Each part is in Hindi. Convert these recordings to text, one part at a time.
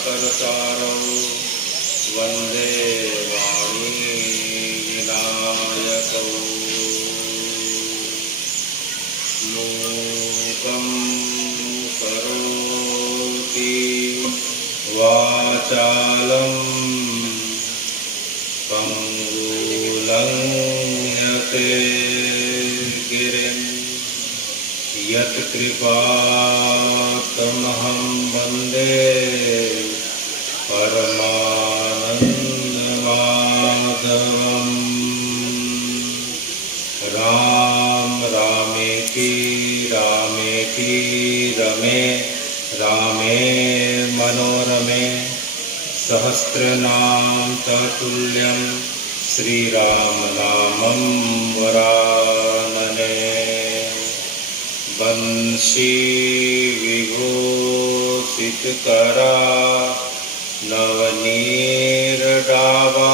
कर्तारौ वन्दे वाणी विनायकौ मूकं करोति वाचालं पंगुलंघ्यते गिरिं यत्कृपातमहं वन्दे परमानन्दमाधवम्। राम रामेति रामेति रमे रामे मनोरमे सहस्रनाम ततुल्यं श्रीराम नामं वरानने। बंशी विभूषितकरा नवनीरडावा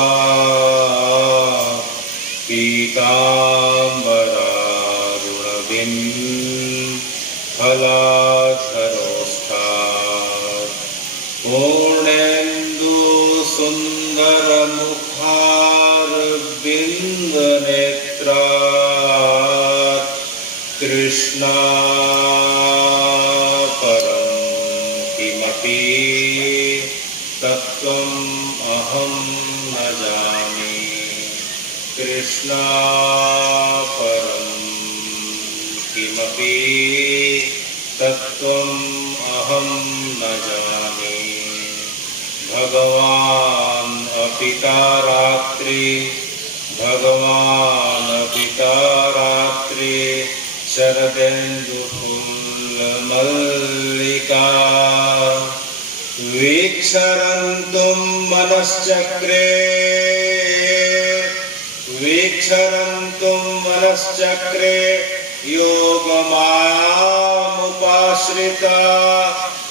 पीताम्बरारुणबिम्फलाधरोष्ठात् पूर्णेन्दु सुन्दरमुखारविन्दनेत्रात् कृष्णा परं किमपि तत्त्वम् अहं न जाने। कृष्णा परं किमपि तत्त्वम् अहं न जाने। भगवान् अपिता रात्रि भगवान् अपिता रात्रि शरदेन्दुफुल्लमल्लिका वीक्षरन्तुं मनश्चक्रे वीक्षरन्तुं मनश्चक्रे योगमायामुपाश्रिता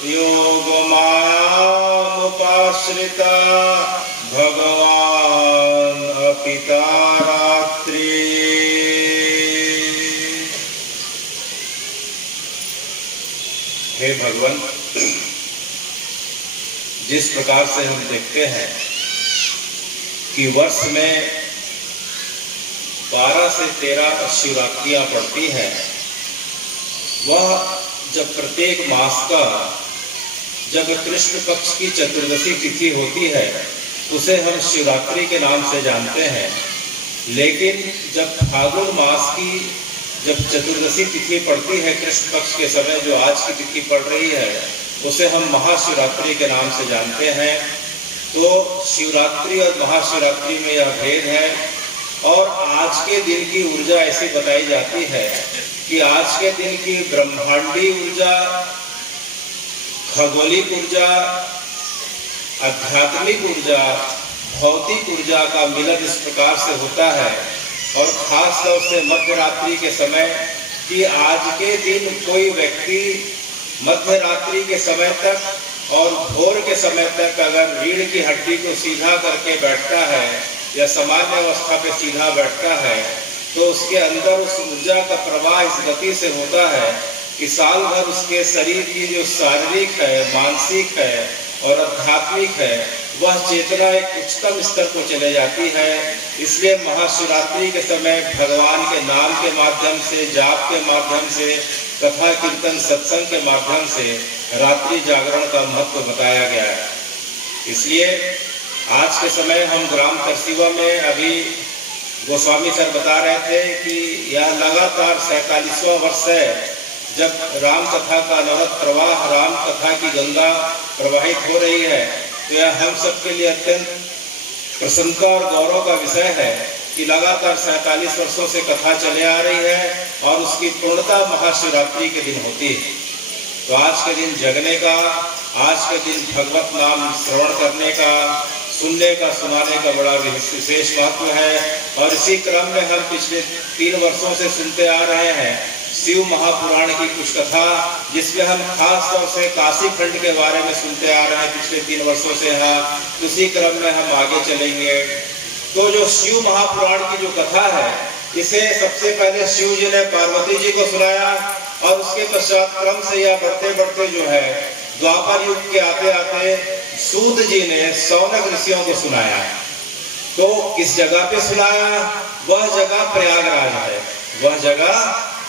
योगमायामुपाश्रिता भगवान् अपिता रात्रि। हे भगवान, जिस प्रकार से हम देखते हैं कि वर्ष में 12 से 13 शिवरात्रियां पड़ती हैं, वह जब प्रत्येक मास का जब कृष्ण पक्ष की चतुर्दशी तिथि होती है उसे हम शिवरात्रि के नाम से जानते हैं। लेकिन जब फागुन मास की जब चतुर्दशी तिथि पड़ती है कृष्ण पक्ष के समय, जो आज की तिथि पड़ रही है, उसे हम महाशिवरात्रि के नाम से जानते हैं। तो शिवरात्रि और महाशिवरात्रि में यह भेद है। और आज के दिन की ऊर्जा ऐसी बताई जाती है कि आज के दिन की ब्रह्मांडी ऊर्जा, खगोलिक ऊर्जा, आध्यात्मिक ऊर्जा, भौतिक ऊर्जा का मिलन इस प्रकार से होता है। और खास तौर से मध्य रात्रि के समय कि आज के दिन कोई व्यक्ति मध्य रात्रि के समय तक और भोर के समय तक अगर रीढ़ की हड्डी को सीधा करके बैठता है या सामान्य अवस्था पे सीधा बैठता है, तो उसके अंदर उस ऊर्जा का प्रवाह इस गति से होता है कि साल भर उसके शरीर की जो शारीरिक है, मानसिक है और आध्यात्मिक है, वह चेतना एक उच्चतम स्तर को चले जाती है। इसलिए महाशिवरात्रि के समय भगवान के नाम के माध्यम से, जाप के माध्यम से, कथा कीर्तन सत्संग के माध्यम से रात्रि जागरण का महत्व बताया गया है। इसलिए आज के समय हम ग्राम तरसीवा में अभी गोस्वामी सर बता रहे थे कि यह लगातार 47वां वर्ष है जब राम कथा का अनवरत प्रवाह, राम कथा की गंगा प्रवाहित हो रही है। तो यह हम सबके लिए अत्यंत प्रसन्नता और गौरव का विषय है कि लगातार 47 वर्षों से कथा चले आ रही है और उसकी पूर्णता महाशिवरात्रि के दिन होती है। तो आज के दिन जगने का, आज के दिन भगवत नाम श्रवण करने का, सुनने का, सुनाने का बड़ा विशेष महत्व है। और इसी क्रम में हम पिछले 3 वर्षों से सुनते आ रहे हैं शिव महापुराण की कुछ कथा, जिसमें हम खास तौर से काशी खंड के बारे में सुनते आ रहे हैं पिछले 3 वर्षों से। हाँ, उसी क्रम में हम आगे चलेंगे। तो जो शिव महापुराण की जो कथा है, इसे सबसे पहले शिव जी ने पार्वती जी को सुनाया और उसके पश्चात क्रम से यह बढ़ते बढ़ते जो है द्वापर युग के आते आते सूत जी ने सौनक ऋषियों को सुनाया। तो किस जगह पे सुनाया? वह जगह प्रयागराज है, वह जगह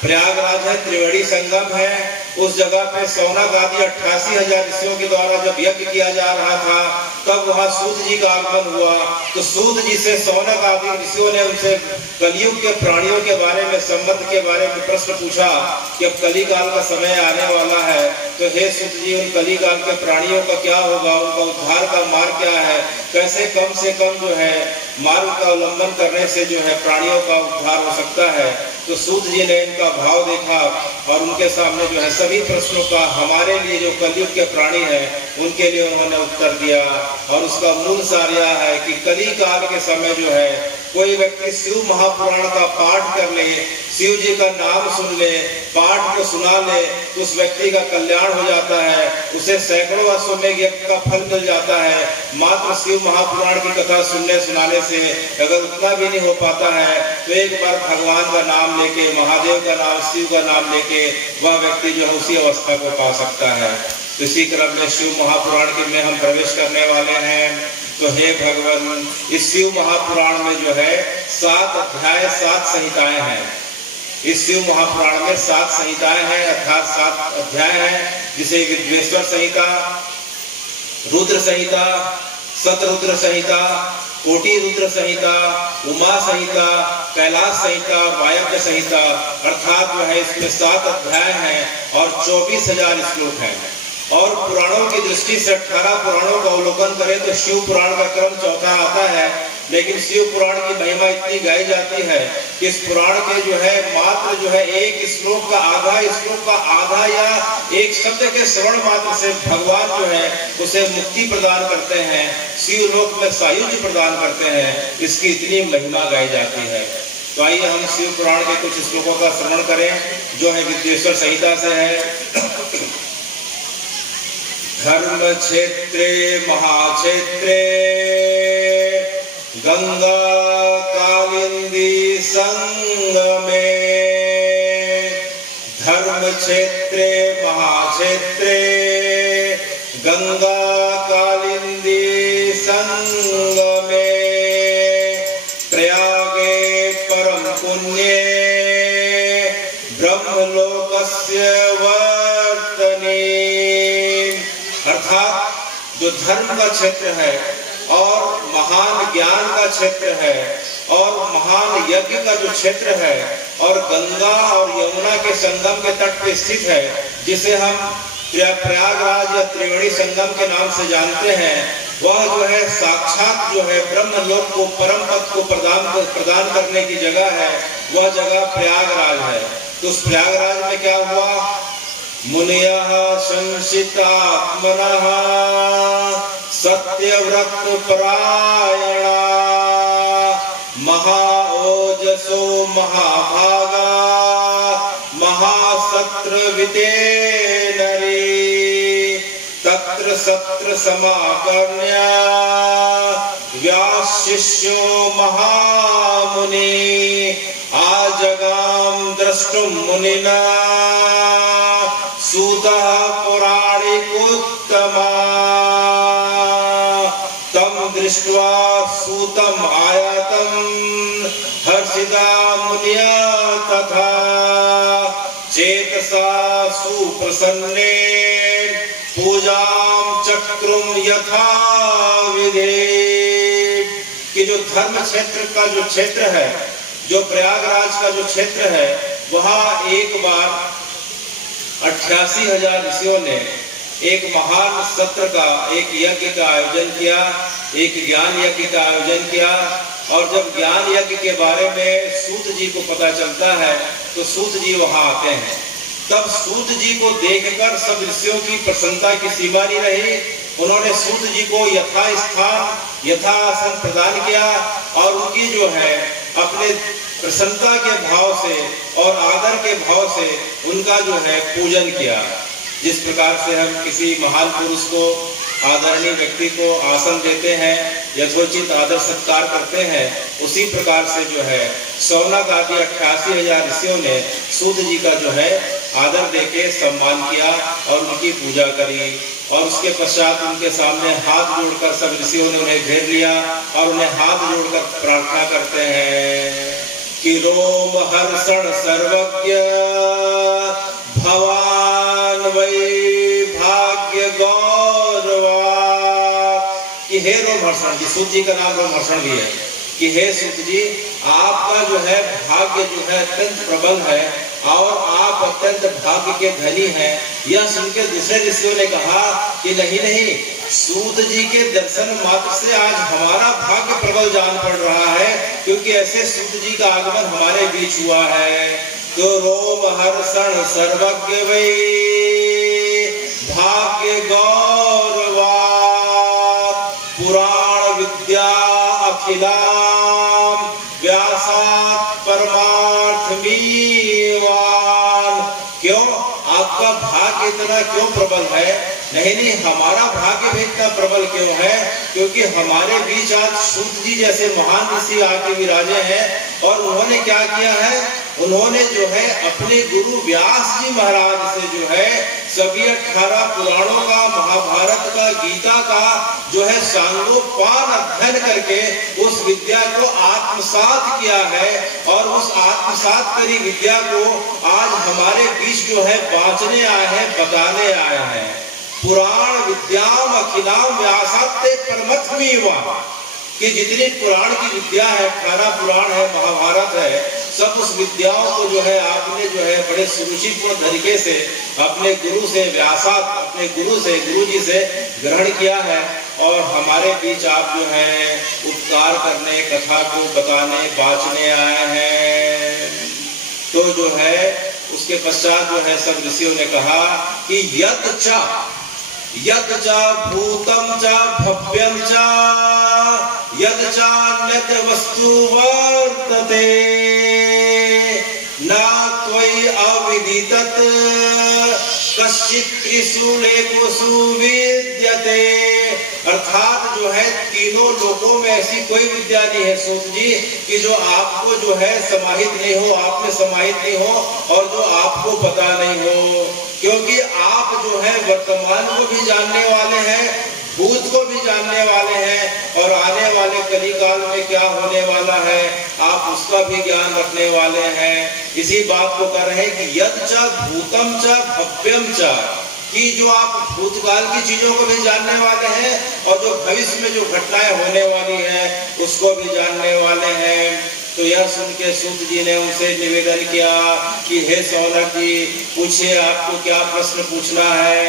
प्रयागराज है, त्रिवेणी संगम है। उस जगह पे सौनक आदि 88,000 ऋषियों के द्वारा जब यज्ञ किया जा रहा था, तब वहां सूत जी का आगमन हुआ। तो सूत जी से सौनक आदि ऋषियों ने उनसे कलयुग के प्राणियों के बारे में, संबंध के बारे में प्रश्न पूछा कि अब कलिकाल का समय आने वाला है, तो हे सूत जी, उन कलिकाल के प्राणियों का क्या होगा, उनका उद्धार का मार्ग क्या है, कैसे कम से कम जो है मार्ग का अवलंबन करने से जो है प्राणियों का उद्धार हो सकता है। तो सूत जी ने इनका भाव देखा और उनके सामने जो है सभी प्रश्नों का, हमारे लिए जो कलयुग के प्राणी हैं उनके लिए उन्होंने उत्तर दिया। और उसका मूल सार यह है कि कली काल के समय जो है कोई व्यक्ति शिव महापुराण का पाठ कर ले, शिव जी का नाम सुन ले, पाठ को सुना ले, तो उस व्यक्ति का कल्याण हो जाता है, उसे सैकड़ों अश्वमेध यज्ञ का फल मिल जाता है। मात्र शिव महापुराण की कथा सुनने सुनाने से अगर उतना भी नहीं हो पाता है, तो एक बार भगवान का नाम लेके, महादेव का नाम, शिव का नाम लेके वह व्यक्ति जो है उसी अवस्था को पा सकता है। इसी क्रम में शिव महापुराण के में हम प्रवेश करने वाले हैं। तो हे भगवान, इस शिव महापुराण में जो है 7 अध्याय 7 संहिताएं हैं। इस शिव महापुराण में 7 संहिताएं हैं, अर्थात 7 अध्याय हैं, जिसे विद्वेश्वर संहिता, रुद्र संहिता, शतरुद्र संहिता, कोटि रुद्र संहिता, उमा संहिता, कैलाश संहिता, वायव्य संहिता, अर्थात जो है इसमें 7 अध्याय हैं और 24,000 श्लोक हैं। और पुराणों की दृष्टि से 18 पुराणों का अवलोकन करें तो शिव पुराण का क्रम चौथा आता है। लेकिन शिव पुराण की महिमा इतनी गाई जाती है कि इस पुराण के जो है मात्र जो है एक श्लोक का आधा या एक शब्द के श्रवण मात्र से भगवान जो है उसे मुक्ति प्रदान करते हैं, शिव लोक में सायुज्य प्रदान करते हैं। इसकी इतनी महिमा गाई जाती है। तो आइए हम शिव पुराण के कुछ श्लोकों का श्रवण करें, जो है विद्वेश्वर संहिता से है। धर्म क्षेत्रे महाक्षेत्रे गंगा कालिंदी संगमे, धर्म क्षेत्रे महाक्षेत्रे गंगा कालिंदी संगमे, प्रयागे परम पुण्ये ब्रह्मलोकस्य वर्तने। अर्थात जो धर्म का क्षेत्र है और महान ज्ञान का क्षेत्र है और महान यज्ञ का जो क्षेत्र है और गंगा और यमुना के संगम के तट पे स्थित है, जिसे हम प्रयागराज या त्रिवेणी संगम के नाम से जानते हैं, वह जो है साक्षात जो है ब्रह्मलोक को, परम पद को प्रदान करने की जगह है। वह जगह प्रयागराज है। तो उस प्रयागराज में क्या हुआ? मुनियः संशितात्मनः सत्यव्रत परायणा महाओजसो महाभागा महासत्रविते नरी तत्र सत्र समाकर्ण्य व्यास शिष्यो महामुनि आजगाम द्रष्टुम मुनिना सूतः पौराणिकोत्तमा तम दृष्ट्वा सूतम आयातम हर्षिता मुनिया तथा चेतसा सुप्रसन्ने पूजाम चक्रुम यथा विधि। कि जो धर्म क्षेत्र का जो क्षेत्र है, जो प्रयागराज का जो क्षेत्र है, वहां एक बार 88,000 ऋषियों ने एक महान सत्र का, एक यज्ञ का आयोजन किया, एक ज्ञान यज्ञ का आयोजन किया। और जब ज्ञान यज्ञ के बारे में सूत जी को पता चलता है तो सूत जी वहां आते हैं। तब सूत जी को देखकर सब ऋषियों की प्रसन्नता की सीमा नहीं रही। उन्होंने सूत जी को यथा स्थान यथा आसन प्रदान किया और उनकी जो है अपने प्रसन्नता के भाव से और आदर के भाव से उनका जो है पूजन किया। जिस प्रकार से हम किसी महान पुरुष को, आदरणीय व्यक्ति को आसन देते हैं, यथोचित आदर सत्कार करते हैं, उसी प्रकार से जो है सौनक आदि 88,000 ऋषियों ने सूत जी का जो है आदर देके सम्मान किया और उनकी पूजा करी। और उसके पश्चात उनके सामने हाथ जोड़कर सब ऋषियों ने उन्हें घेर लिया और उन्हें हाथ जोड़कर प्रार्थना करते हैं कि रोम हर्षण सर्वज्ञ भवान वै भाग्य गौरवा, कि हे रोमहर्षण जी, सूत जी का नाम रोमहर्षण भी है, कि हे सूत जी आपका जो है भाग्य जो है अत्यंत प्रबल है और आप अत्यंत भाग्य के धनी हैं। यह सुनकर दूसरे ऋषियों ने कहा कि नहीं नहीं, सूत जी के दर्शन मात्र से आज हमारा भाग्य प्रबल जान पड़ रहा है, क्योंकि ऐसे सूत जी का आगमन हमारे बीच हुआ है। तो रोमहर्षण सर्वज्ञ वै भाग्य गौरवा पुराण विद्या अखिलाम व्यासात परमार्थमीवान। क्यों आपका भाग्य इतना क्यों प्रबल है? नहीं नहीं, हमारा भाग्य भी इतना प्रबल क्यों है? क्योंकि हमारे बीच आज सूत जी जैसे महान ऋषि आके विराजे हैं और उन्होंने क्या किया है, उन्होंने जो है अपने गुरु व्यास जी महाराज से जो है सभी 18 पुराणों का, महाभारत का, गीता का जो है सांगोपान अध्ययन करके उस विद्या को आत्मसात किया है और उस आत्मसात करी विद्या को आज हमारे बीच जो है बांचने आए हैं, बताने आए हैं। पुराण विद्याम अखिलाम व्यासाते परमथमीवा, कि जितनी पुराण की विद्या है, 18 पुराण है, महाभारत है, सब उस विद्याओं को जो है आपने जो है बड़े सुरुचिपूर्ण तरीके से अपने गुरु से व्यासात, अपने गुरु जी से ग्रहण किया है और हमारे बीच आप जो है उपकार करने, कथा को बताने, बांचने आए हैं। तो जो है उसके पश्चात जो है सब ऋषियों ने कहा कि यत् च भूतम च भव्यम च यत् चान्यत् वस्तु वर्तते न त्वयि अविदितत् कश्चित् त्रिशूलेषु विद्यते। अर्थात जो है तीनों लोकों में ऐसी कोई विद्या नहीं है सूत जी कि जो आपको जो है समाहित नहीं हो, आप में समाहित नहीं हो और जो आपको पता नहीं हो, क्योंकि आप जो है वर्तमान को भी जानने वाले हैं, भूत को भी जानने वाले हैं और आने वाले कलिकाल में क्या होने वाला है आप उसका भी ज्ञान रखने वाले हैं। इसी बात को कर रहे हैं कि यत् च भूतम च भव्यम च, कि जो आप भूतकाल की चीजों को भी जानने वाले हैं और जो भविष्य में जो घटनाएं होने वाली हैं उसको भी जानने वाले हैं। तो यह सुन के सूत जी ने उनसे निवेदन किया कि हे सौनक जी, पूछिए आपको क्या प्रश्न पूछना है।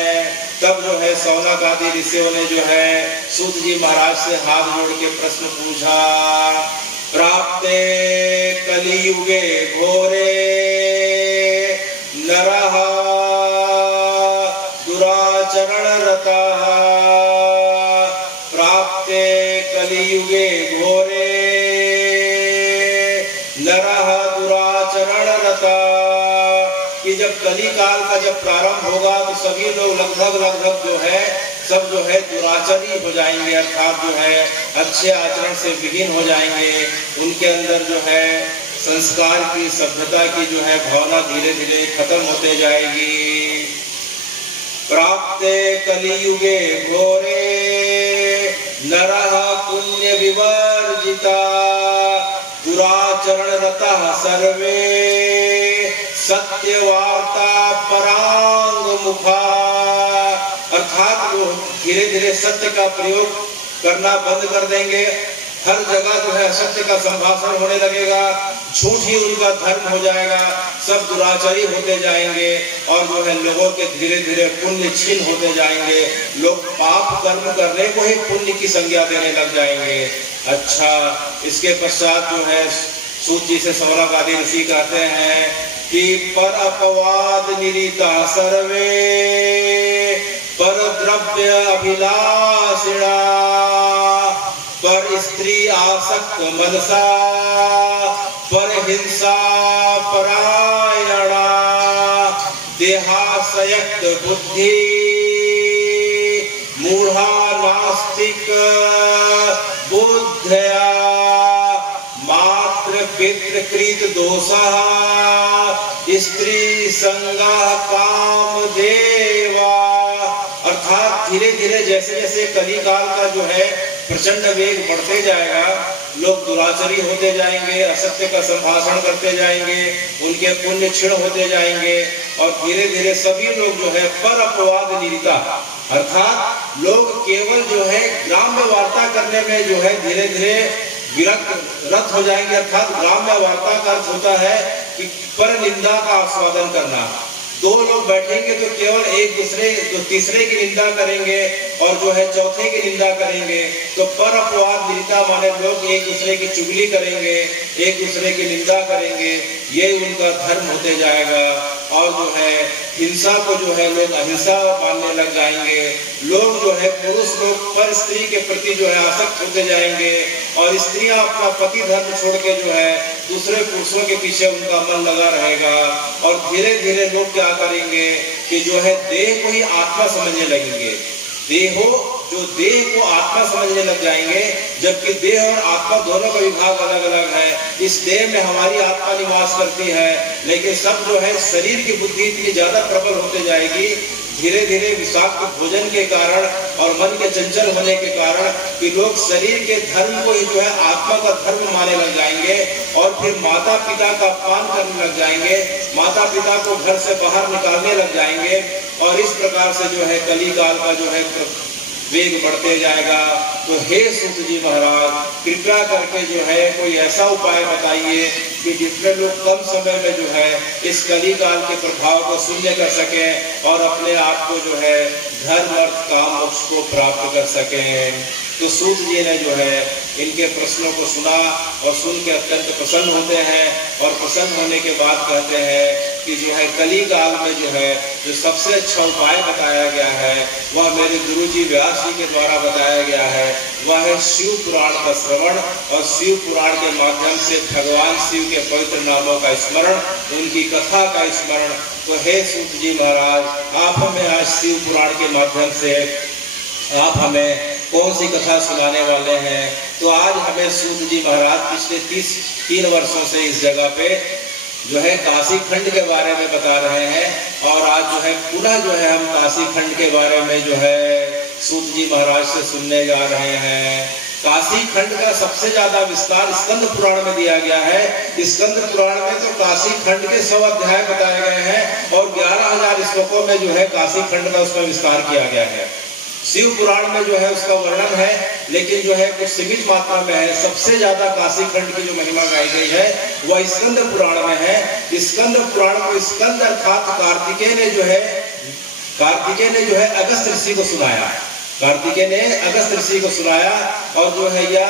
तब जो है सौनक आदि ऋषियों ने जो है सूत जी महाराज से हाथ जोड़ के प्रश्न पूछा। प्राप्ते कलियुगे घोरे नरः दुराचरण रतः, प्राप्ते कलियुगे घोरे नरः दुराचरण रतः, कि जब कली काल का जब प्रारंभ होगा तो सभी लोग लगभग जो है सब जो है दुराचरी हो जाएंगे, अर्थात जो है अच्छे आचरण से विहीन हो जाएंगे। उनके अंदर जो है संस्कार की, सभ्यता की जो है भावना धीरे धीरे खत्म होते जाएगी। प्राप्ते कलियुगे घोरे नरः पुण्य विवर्जिता दुराचरण रतः सर्वे सत्यवार्ता परांग मुखा। अर्थात वो धीरे धीरे सत्य का प्रयोग करना बंद कर देंगे, हर जगह जो है सत्य का संभाषण होने लगेगा, झूठ ही उनका धर्म हो जाएगा, सब दुराचारी होते जाएंगे और जो है लोगों के धीरे धीरे पुण्य छीन होते जाएंगे, लोग पाप कर्म करने को ही पुण्य की संज्ञा देने लग जाएंगे। अच्छा, इसके पश्चात जो है सूत जी से सौनक आदि ऋषि कहते हैं कि पर अपवाद निरीता सर्वे पर द्रव्य अभिलाषिणा पर स्त्री आसक्त मनसा पर हिंसा परायणा देहासक्त बुद्धि मूढ़ा नास्तिक बुद्धया मात्र पितृकृत दोषः स्त्री संगा काम देवा। अर्थात आज धीरे धीरे जैसे जैसे कलिकाल का जो है प्रचंड वेग बढ़ते जाएगा, लोग दुराचारी होते जाएंगे, असत्य का संभाषण करते जाएंगे, उनके पुण्य क्षीण होते जाएंगे और धीरे धीरे सभी लोग जो है पर अपवाद निरिता, अर्थात लोग केवल जो है ग्राम्य वार्ता करने में जो है धीरे धीरे विरक्त हो जाएंगे। अर्थात ग्राम्य वार्ता का अर्थ होता है कि पर निंदा का आस्वादन करना। दो लोग बैठेंगे तो केवल एक दूसरे तो तीसरे की निंदा करेंगे और जो है चौथे की निंदा करेंगे। तो पर अपवाद निंदा माने लोग एक दूसरे की चुगली करेंगे, एक दूसरे की निंदा करेंगे, ये उनका धर्म होते जाएगा। और जो है हिंसा को जो है लोग अहिंसा मानने लग जाएंगे। लोग जो है पुरुष लोग पर स्त्री के प्रति जो है आसक्त होते जाएंगे और स्त्रियां अपना पति धर्म छोड़ के जो है दूसरे पुरुषों के पीछे उनका मन लगा रहेगा। और धीरे धीरे लोग क्या करेंगे कि जो है देह को ही आत्मा समझने लगेंगे। जो देह को आत्मा समझने लग जाएंगे, जबकि देह और आत्मा दोनों का विभाग अलग अलग है। इस देह में हमारी आत्मा निवास करती है, लेकिन सब जो है शरीर की बुद्धि इतनी ज्यादा प्रबल होते जाएगी धीरे धीरे विषाक्त भोजन के कारण और मन के चंचल होने के कारण कि लोग शरीर के धर्म को ही जो है आत्मा का धर्म मानने लग जाएंगे और फिर माता पिता का अपमान करने लग जाएंगे, माता पिता को घर से बाहर निकालने लग जाएंगे। और इस प्रकार से जो है कलिकाल का जो है वेग बढ़ते जाएगा। तो हे सूत जी महाराज, कृपया करके जो है कोई ऐसा उपाय बताइए कि जिसमें लोग कम समय में जो है इस कलिकाल के प्रभाव को शून्य कर सके और अपने आप को जो है धर्म अर्थ काम मोक्ष को प्राप्त कर सके। तो सूत जी ने जो है इनके प्रश्नों को सुना और सुन के अत्यंत प्रसन्न होते हैं और प्रसन्न होने के बाद कहते हैं कि जो है कलिकाल में जो है जो सबसे अच्छा उपाय बताया गया है वह मेरे गुरु जी व्यास जी के द्वारा बताया गया है। वह है शिव पुराण का श्रवण और शिव पुराण के माध्यम से भगवान शिव के पवित्र नामों का स्मरण, उनकी कथा का स्मरण। तो हे सूत जी महाराज, आप हमें आज शिव पुराण के माध्यम से आप हमें कौन सी कथा सुनाने वाले हैं? तो आज हमें सूत जी महाराज पिछले 3 वर्षों से इस जगह पे जो है काशी खंड के बारे में बता रहे हैं और आज जो है पुनः जो है हम काशी खंड के बारे में जो है सूत जी महाराज से सुनने जा रहे हैं। काशी खंड का सबसे ज्यादा विस्तार स्कंद पुराण में दिया गया है। स्कंद पुराण में तो काशी खंड के 100 अध्याय बताए गए हैं और 11,000 श्लोकों में जो है काशी खंड का उसमें विस्तार किया गया है। शिव पुराण में जो है उसका वर्णन है, लेकिन जो है कुछ सीमित मात्रा में है। सबसे ज्यादा काशी खंड की जो महिमा गाई गई है वह स्कंद पुराण में है। स्कंद पुराण को स्कंद अर्थात कार्तिकेय ने जो है अगस्त ऋषि को सुनाया। कार्तिकेय ने अगस्त ऋषि को सुनाया और जो है यह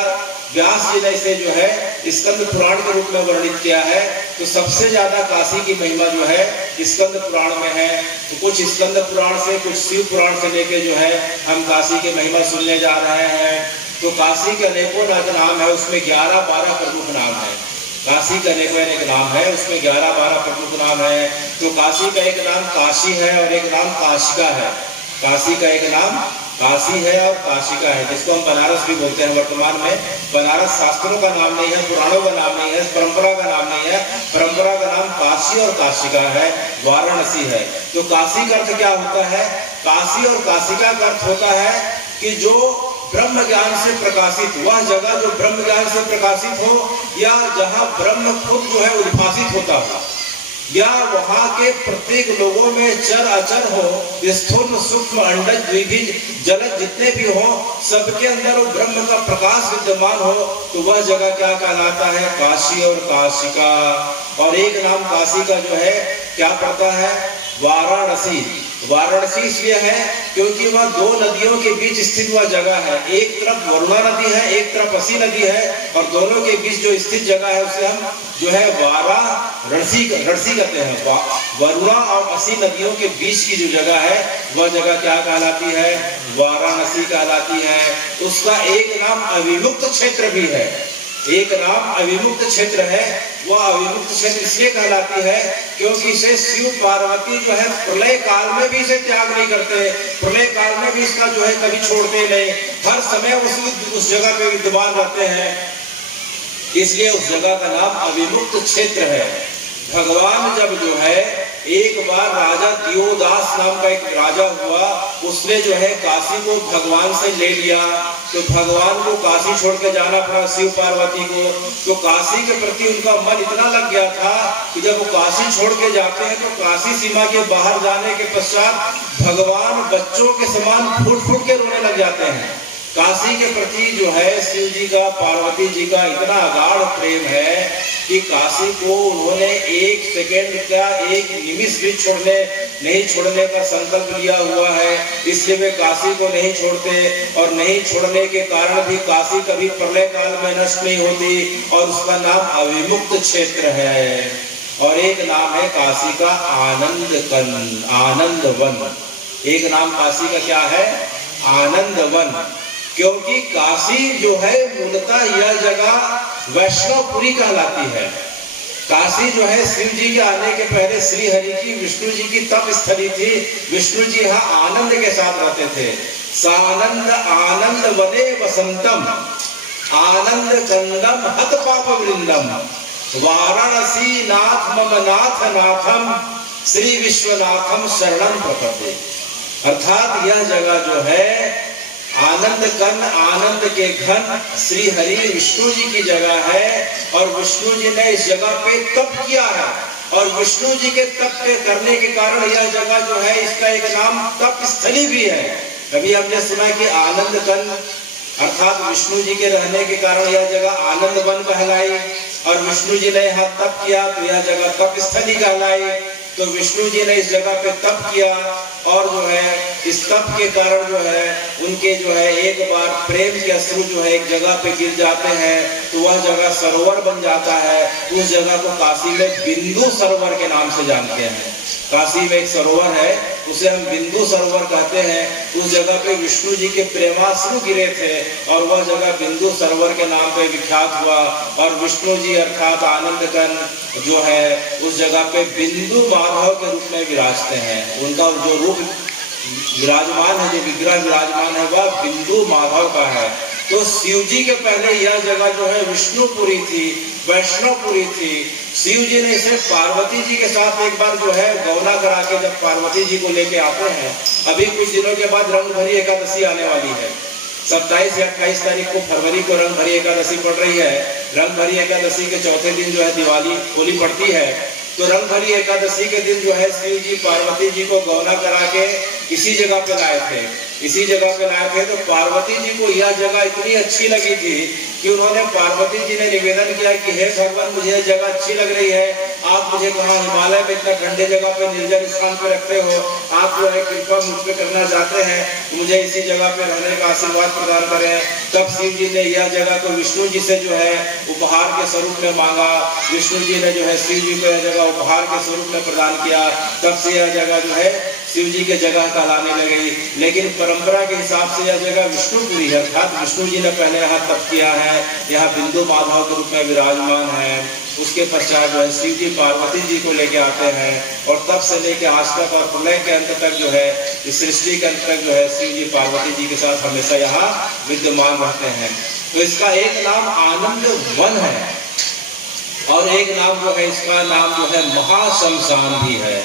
व्यास जी ने इसे जो है स्कंद पुराण के रूप में वर्णित किया है। तो सबसे ज्यादा काशी की महिमा जो है स्कंद पुराण में है। तो कुछ स्कंद पुराण से कुछ शिव पुराण से लेके जो है हम काशी की महिमा सुनने जा रहे हैं। तो काशी के अनेकों नाम है, उसमें 11-12 प्रमुख नाम है। काशी का अनेक नाम है, उसमें 11-12 प्रमुख नाम है। तो काशी का एक नाम काशी है और एक नाम काशिका है। काशी का एक नाम काशी है और काशिका है, जिसको हम बनारस भी बोलते हैं। वर्तमान में बनारस शास्त्रों का नाम नहीं है, पुराणों का नाम नहीं है, परंपरा का नाम नहीं है। परंपरा का नाम काशी और काशिका है, वाराणसी है। तो काशी का अर्थ क्या होता है? काशी और काशिका का अर्थ होता है कि जो ब्रह्म ज्ञान से प्रकाशित, वह जगह जो ब्रह्म ज्ञान से प्रकाशित हो या जहाँ ब्रह्म खुद जो है उद्भासित होता हो, या वहां के प्रत्येक लोगों में चर अचर हो, स्थूल सूक्ष्म अंडज द्विबीज जलज जितने भी हो, सबके अंदर वो ब्रह्म का प्रकाश विद्यमान हो, तो वह जगह क्या कहलाता है? काशी और काशिका। और एक नाम काशी का जो है क्या पड़ता है? वाराणसी। वाराणसी इसलिए है क्योंकि वह 2 नदियों के बीच स्थित हुआ जगह है। एक तरफ वरुणा नदी है, एक तरफ असी नदी है और दोनों के बीच जो स्थित जगह है उसे हम जो है वाराणसी कहते हैं। वरुणा और असी नदियों के बीच की जो जगह है वह जगह क्या कहलाती है? वाराणसी कहलाती है। उसका एक नाम अविमुक्त क्षेत्र भी है। एक नाम अविमुक्त क्षेत्र है। वह अविमुक्त क्षेत्र इसलिए कहलाती है क्योंकि इसे शिव पार्वती जो है प्रलय काल में भी इसे त्याग नहीं करते, प्रलय काल में भी इसका जो है कभी छोड़ते नहीं, हर समय उस जगह पे विद्यमान रहते हैं, इसलिए उस जगह का नाम अविमुक्त क्षेत्र है। भगवान जब जो है एक बार राजा दियोदास नाम का एक राजा हुआ, उसने जो है काशी को भगवान से ले लिया, तो भगवान को काशी छोड़ के जाना पड़ा शिव पार्वती को। तो काशी के प्रति उनका मन इतना लग गया था कि जब वो काशी छोड़ के जाते हैं तो काशी सीमा के बाहर जाने के पश्चात भगवान बच्चों के समान फूट फूट के रोने लग जाते हैं। काशी के प्रति जो है शिव जी का, पार्वती जी का इतना अगाध प्रेम है कि काशी को उन्होंने एक सेकेंड का, एक निमिष भी नहीं छोड़ने का संकल्प लिया हुआ है। इसलिए वे काशी को नहीं छोड़ते, और नहीं छोड़ने के कारण भी काशी कभी प्रलय काल में नष्ट नहीं होती, और उसका नाम अविमुक्त क्षेत्र है। और एक नाम है काशी का आनंद वन। एक नाम काशी का क्या है? आनंद वन। क्योंकि काशी जो है मूलतः यह जगह वैष्णवपुरी कहलाती है। काशी जो है शिव जी के आने के पहले श्री हरि की, विष्णु जी की तप स्थली थी। विष्णु जी यहाँ आनंद के साथ रहते थे। सानंद आनंद वने वसंतम, आनंद कंदम हत पाप वृंदम, वाराणसी नाथ मम नाथ नाथम, श्री विश्वनाथम शरणम प्रपद्ये। अर्थात यह जगह जो है आनंद कन, आनंद के घन श्री हरि विष्णु जी की जगह है, और विष्णु जी ने इस जगह पे तप किया है, और विष्णु जी के तप के करने के कारण यह जगह जो है इसका एक नाम तप स्थली भी है। कभी हमने सुना कि आनंद कन अर्थात विष्णु जी के रहने के कारण यह जगह आनंद वन कहलाई, और विष्णु जी ने यहाँ तप किया तो यह जगह तप स्थली कहलाई। तो विष्णु जी ने इस जगह पे तप किया, और जो है इस तप के कारण जो है उनके जो है एक बार प्रेम के अश्रु जो है एक जगह पे गिर जाते हैं, तो वह जगह सरोवर बन जाता है। उस जगह को काशी में बिंदु सरोवर के नाम से जानते हैं। काशी में एक सरोवर है, उसे हम बिंदु सरोवर कहते हैं। उस जगह पे विष्णु जी के प्रेमाश्रु गिरे थे, और वह जगह बिंदु सरोवर के नाम पे विख्यात हुआ। और विष्णु जी अर्थात आनंद कन जो है उस जगह पे बिंदु माधव के रूप में विराजते हैं। उनका जो रूप विराजमान है, जो विग्रह विराजमान है, वह बिंदु माधव का है। तो शिव जी के पहले यह जगह जो है विष्णुपुरी थी, वैष्णवपुरी थी। शिव जी ने इसे पार्वती जी के साथ एक बार जो है गौना करा के जब पार्वती जी को लेके आते हैं, अभी कुछ दिनों के बाद रंगभरी एकादशी आने वाली है। 27 या 28 तारीख को फरवरी को रंगभरी एकादशी पड़ रही है। रंगभरी एकादशी के चौथे दिन जो है दिवाली होली पड़ती है। तो रंगभरी एकादशी के दिन जो है शिव जी पार्वती जी को गौना करा के इसी जगह पे लाए थे। इसी जगह पे लाए थे तो पार्वती जी को यह जगह इतनी अच्छी लगी थी कि उन्होंने पार्वती जी ने निवेदन किया कि हे भगवान, मुझे यह जगह अच्छी लग रही है, आप मुझे कहाँ हिमालय में इतना ठंडे जगह पे निर्जन स्थान पे रखते हो, आप जो है कृपा मुझ पे करना चाहते हैं, मुझे इसी जगह पे रहने का आशीर्वाद प्रदान करें। तब शिव जी ने यह जगह को विष्णु जी से जो है उपहार के स्वरूप में मांगा। विष्णु जी ने जो है शिव जी को यह जगह उपहार के स्वरूप में प्रदान किया। तब से यह जगह जो है शिव जी के जगह कहलाने लगी। लेकिन परंपरा के हिसाब से यह जगह विष्णुपुरी है, अर्थात विष्णु जी ने पहले यहाँ तप किया है, यहाँ बिंदु माधव के रूप में विराजमान है। उसके पश्चात जो है शिव जी पार्वती जी को लेके आते हैं, और तब से लेके आज तक और प्रलय के अंत तक जो है इस सृष्टि के अंत तक जो है शिव जी पार्वती जी के साथ हमेशा यहाँ विद्यमान रहते हैं। तो इसका एक नाम आनंद वन है, और एक नाम जो है इसका नाम जो है महाशमशान भी है।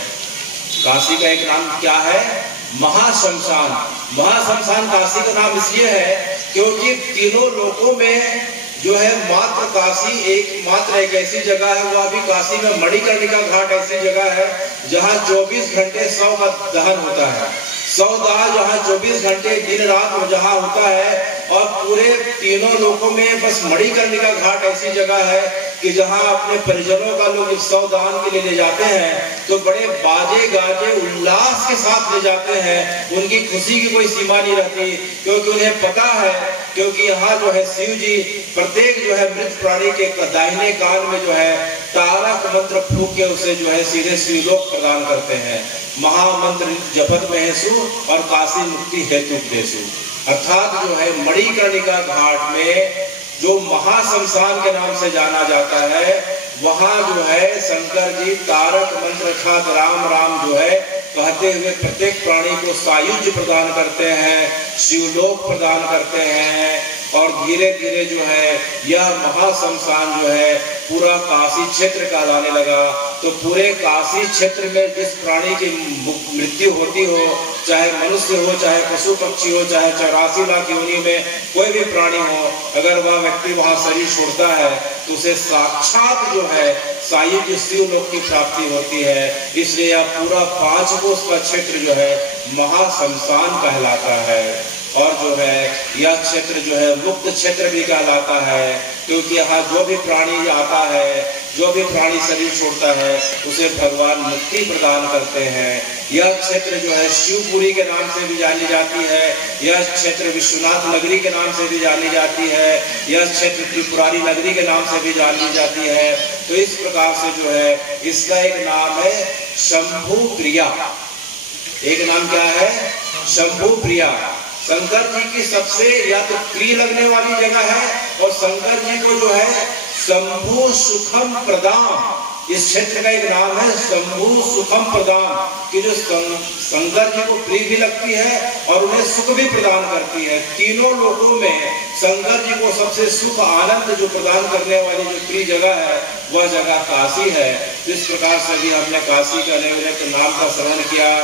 काशी का एक नाम क्या है? महाशमशान। महाशमशान काशी का नाम इसलिए है क्योंकि तीनों लोकों में जो है मात्र काशी एक ऐसी जगह है, वह भी काशी में मणिकर्णिका घाट ऐसी जगह है जहाँ 24 घंटे 100 का दहन होता है। 100 दाह जहाँ 24 घंटे दिन रात जहाँ होता है, और पूरे तीनों लोकों में बस मणिकर्णिका घाट ऐसी जगह है कि जहाँ अपने परिजनों का लोग 100 दान के लिए ले जाते हैं तो बड़े बाजे गाजे उल्लास के साथ ले जाते हैं। उनकी खुशी की कोई सीमा नहीं रहती, क्योंकि उन्हें पता है, क्योंकि यहाँ जो है शिव जी प्रत्येक जो है मृत प्राणी के दाहिने कान में जो है तारक मंत्र फूंक के उसे जो है सीधे शिवलोक प्रदान करते हैं। महामंत्र जपत में हेसु और काशी मुक्ति हेतु देसु। अर्थात जो है मणिकर्णिका घाट में जो महाशमशान के नाम से जाना जाता है, वहाँ जो है शंकर जी तारक मंत्र अर्थात राम राम जो है कहते हुए प्रत्येक प्राणी को सायुज्य प्रदान करते हैं, शिवलोक प्रदान करते हैं, और धीरे धीरे जो है यह महाशमशान जो है पूरा काशी क्षेत्र कहलाने लगा। तो पूरे काशी क्षेत्र में जिस प्राणी की मृत्यु होती हो, चाहे मनुष्य हो, चाहे पशु पक्षी हो, चाहे 84 लाख योनि में कोई भी प्राणी हो, अगर वह व्यक्ति वहां शरीर छोड़ता है तो उसे साक्षात जो है सायुज्य शिवलोक की प्राप्ति होती है। इसलिए यह पूरा 5 कोस का क्षेत्र जो है महाशमशान कहलाता है। और जो है यह क्षेत्र जो है मुक्त क्षेत्र भी कहलाता है, क्योंकि यहाँ जो भी प्राणी आता है, जो भी प्राणी शरीर छोड़ता है, उसे भगवान मुक्ति प्रदान करते हैं। यह क्षेत्र जो है शिवपुरी के नाम से भी जानी जाती है, यह क्षेत्र विश्वनाथ नगरी के नाम से भी जानी जाती है, यह क्षेत्र त्रिपुरारी नगरी के नाम से भी जानी जाती है। तो इस प्रकार से जो है इसका एक नाम है शंभु प्रिया। एक नाम क्या है? शंभु प्रिया। शंकर जी की सबसे या तो प्रिय लगने वाली जगह है, और शंकर जी को जो है शंभु सुखम प्रदान, इस क्षेत्र का एक नाम है शंभु सुखम प्रदान, कि जो शंकर जी को प्रिय भी लगती है और उन्हें सुख भी प्रदान करती है। तीनों लोगों में शंकर जी को सबसे सुख आनंद जो प्रदान करने वाली जो प्रिय जगह है वह जगह काशी है। इस प्रकार से भी हमने काशी का अनेक नाम का श्रवण किया।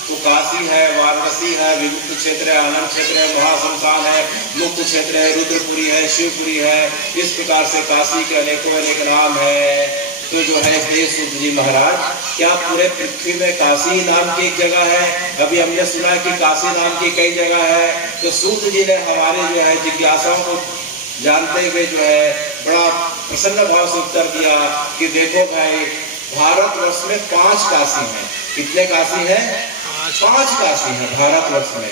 तो काशी है, वाराणसी है, विमुक्त क्षेत्र है, आनंद क्षेत्र है, महाशमशान है, मुक्त क्षेत्र है, रुद्रपुरी है, शिवपुरी है। इस प्रकार से काशी के अनेकों अनेक नाम है। तो जो है हे सूत जी महाराज, क्या पूरे पृथ्वी में काशी नाम की एक जगह है? अभी हमने सुना कि काशी नाम की कई जगह है। तो सूत जी ने हमारे जो है जिज्ञासाओं को जानते हुए जो है बड़ा प्रसन्न भाव से उत्तर दिया कि देखो भाई, भारतवर्ष में 5 काशी हैं। कितने काशी हैं? 5 काशी है भारतवर्ष में।